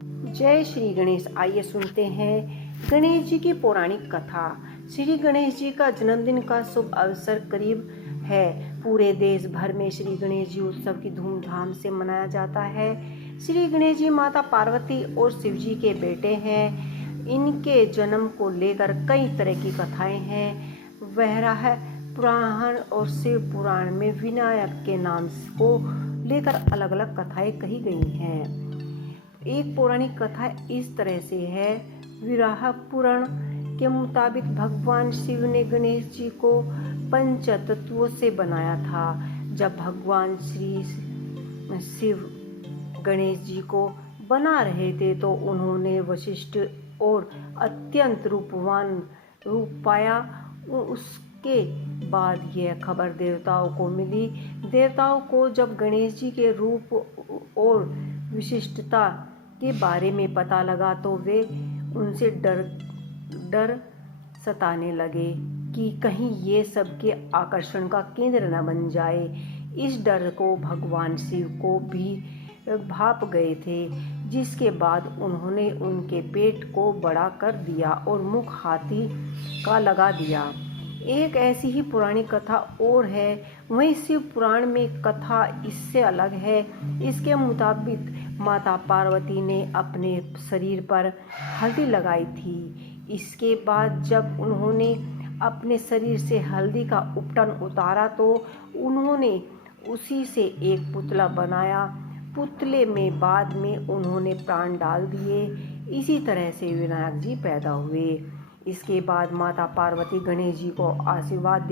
जय श्री गणेश। आइए सुनते हैं गणेश जी की पौराणिक कथा। श्री गणेश जी का जन्मदिन का शुभ अवसर करीब है। पूरे देश भर में श्री गणेश जी उत्सव की धूमधाम से मनाया जाता है। श्री गणेश जी माता पार्वती और शिव जी के बेटे हैं। इनके जन्म को लेकर कई तरह की कथाएं हैं। वराह पुराण और शिव पुराण में विनायक के नाम को लेकर अलग अलग कथाएं कही गई हैं। एक पौराणिक कथा इस तरह से है। विराह पुराण के मुताबिक भगवान शिव ने गणेश जी को पंच तत्वों से बनाया था। जब भगवान श्री शिव गणेश जी को बना रहे थे तो उन्होंने वशिष्ठ और अत्यंत रूपवान रूप पाया। उसके बाद यह खबर देवताओं को मिली। देवताओं को जब गणेश जी के रूप और विशिष्टता के बारे में पता लगा तो वे उनसे डर सताने लगे कि कहीं ये सबके आकर्षण का केंद्र न बन जाए। इस डर को भगवान शिव को भी भाप गए थे, जिसके बाद उन्होंने उनके पेट को बड़ा कर दिया और मुख हाथी का लगा दिया। एक ऐसी ही पुरानी कथा और है। वहीं शिव पुराण में कथा इससे अलग है। इसके मुताबिक माता पार्वती ने अपने शरीर पर हल्दी लगाई थी। इसके बाद जब उन्होंने अपने शरीर से हल्दी का उपटन उतारा तो उन्होंने उसी से एक पुतला बनाया। पुतले में बाद में उन्होंने प्राण डाल दिए। इसी तरह से विनायक जी पैदा हुए। इसके बाद माता पार्वती गणेश जी को आशीर्वाद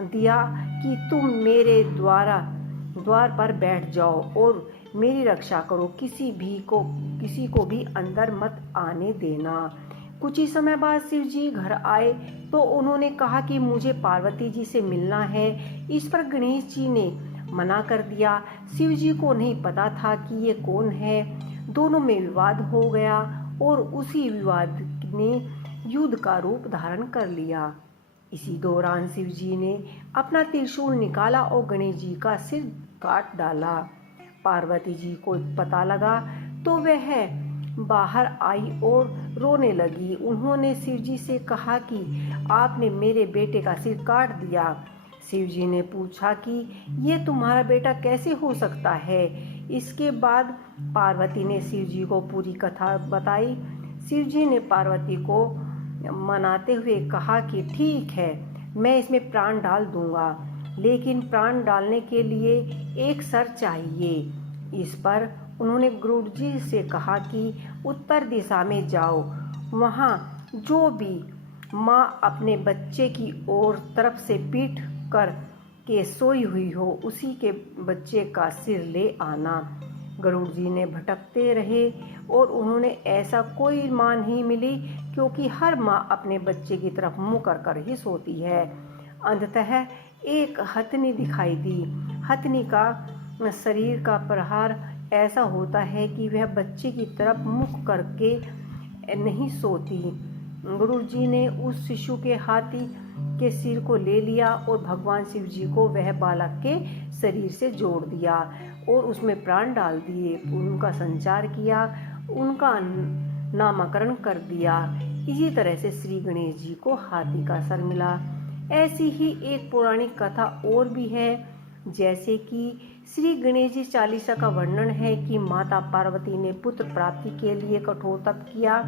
दिया कि तुम मेरे द्वार पर बैठ जाओ और मेरी रक्षा करो। किसी को भी अंदर मत आने देना। कुछ ही समय बाद शिव जी घर आए तो उन्होंने कहा कि मुझे पार्वती जी से मिलना है। इस पर गणेश जी ने मना कर दिया। शिव जी को नहीं पता था कि ये कौन है। दोनों में विवाद हो गया और उसी विवाद ने युद्ध का रूप धारण कर लिया। इसी दौरान शिव जी ने अपना त्रिशूल निकाला और गणेश जी का सिर काट डाला। पार्वती जी को पता लगा तो वह बाहर आई और रोने लगी। उन्होंने शिव जी से कहा कि आपने मेरे बेटे का सिर काट दिया। शिव जी ने पूछा कि ये तुम्हारा बेटा कैसे हो सकता है। इसके बाद पार्वती ने शिव जी को पूरी कथा बताई। शिव जी ने पार्वती को मनाते हुए कहा कि ठीक है, मैं इसमें प्राण डाल दूंगा, लेकिन प्राण डालने के लिए एक शर्त चाहिए। इस पर उन्होंने गरुड़ जी से कहा कि उत्तर दिशा में जाओ, वहाँ जो भी माँ अपने बच्चे की ओर तरफ से पीठ कर के सोई हुई हो उसी के बच्चे का सिर ले आना। गरुड़ जी ने भटकते रहे और उन्होंने ऐसा कोई माँ नहीं मिली, क्योंकि हर माँ अपने बच्चे की तरफ मुँह कर कर ही सोती है। अंततः एक हथनी दिखाई दी। हथनी का शरीर का प्रहार ऐसा होता है कि वह बच्चे की तरफ मुख करके नहीं सोती। गुरु जी ने उस शिशु के हाथी के सिर को ले लिया और भगवान शिव जी को वह बालक के शरीर से जोड़ दिया और उसमें प्राण डाल दिए। उनका संचार किया, उनका नामकरण कर दिया। इसी तरह से श्री गणेश जी को हाथी का सर मिला। ऐसी ही एक पौराणिक कथा और भी है, जैसे कि श्री गणेश जी चालीसा का वर्णन है कि माता पार्वती ने पुत्र प्राप्ति के लिए कठोर तप किया।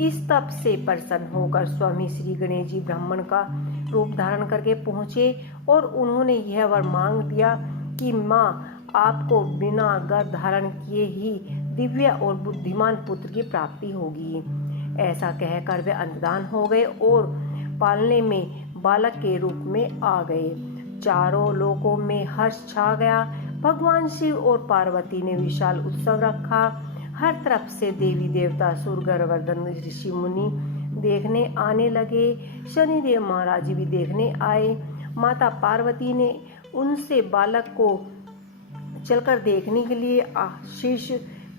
इस तप से प्रसन्न होकर स्वामी श्री गणेश जी ब्राह्मण का रूप धारण करके पहुँचे और उन्होंने यह वर मांग दिया कि माँ, आपको बिना गर्भ धारण किए ही दिव्य और बुद्धिमान पुत्र की प्राप्ति होगी। ऐसा कहकर वे अंतर्धान हो गए और पालने में बालक के रूप में आ गए। चारों लोकों में हर्ष छा गया। भगवान शिव और पार्वती ने विशाल उत्सव रखा। हर तरफ से देवी देवता, सुर, गणवर्धन, ऋषि मुनि देखने आने लगे। शनिदेव महाराज भी देखने आए। माता पार्वती ने उनसे बालक को चलकर देखने के लिए आशीष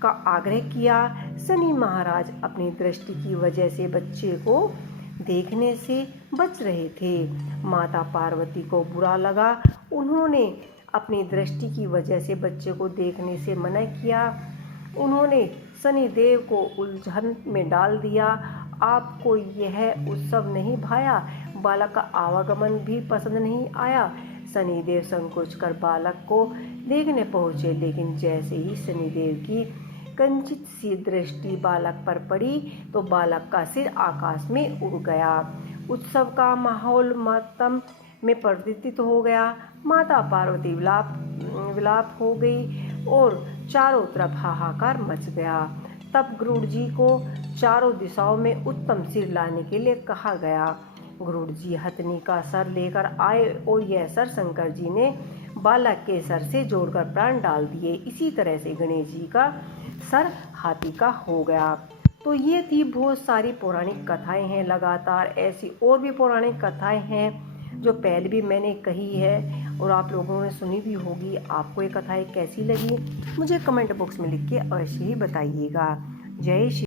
का आग्रह किया। शनि महाराज अपनी दृष्टि की वजह से बच्चे को देखने से बच रहे थे। माता पार्वती को बुरा लगा। उन्होंने अपनी दृष्टि की वजह से बच्चे को देखने से मना किया। उन्होंने शनिदेव को उलझन में डाल दिया। आपको यह उत्सव नहीं भाया, बालक का आवागमन भी पसंद नहीं आया। शनिदेव संकोच कर बालक को देखने पहुँचे, लेकिन जैसे ही शनिदेव की कंचित सी दृष्टि बालक पर पड़ी तो बालक का सिर आकाश में उड़ गया। उत्सव का माहौल मातम में परिवर्तित हो गया। माता पार्वती विलाप हो गई और चारों तरफ हाहाकार मच गया। तब गरुड़ जी को चारों दिशाओं में उत्तम सिर लाने के लिए कहा गया। गरुड़ जी हथनी का सर लेकर आए और यह सर शंकर जी ने बालक के सर से जोड़कर प्राण डाल दिए। इसी तरह से गणेश जी का सर हाथी का हो गया। तो ये थी बहुत सारी पौराणिक कथाएं हैं। लगातार ऐसी और भी पौराणिक कथाएं हैं जो पहले भी मैंने कही है और आप लोगों ने सुनी भी होगी। आपको ये कथाएं कैसी लगी मुझे कमेंट बॉक्स में लिख के अवश्य ही बताइएगा। जय श्री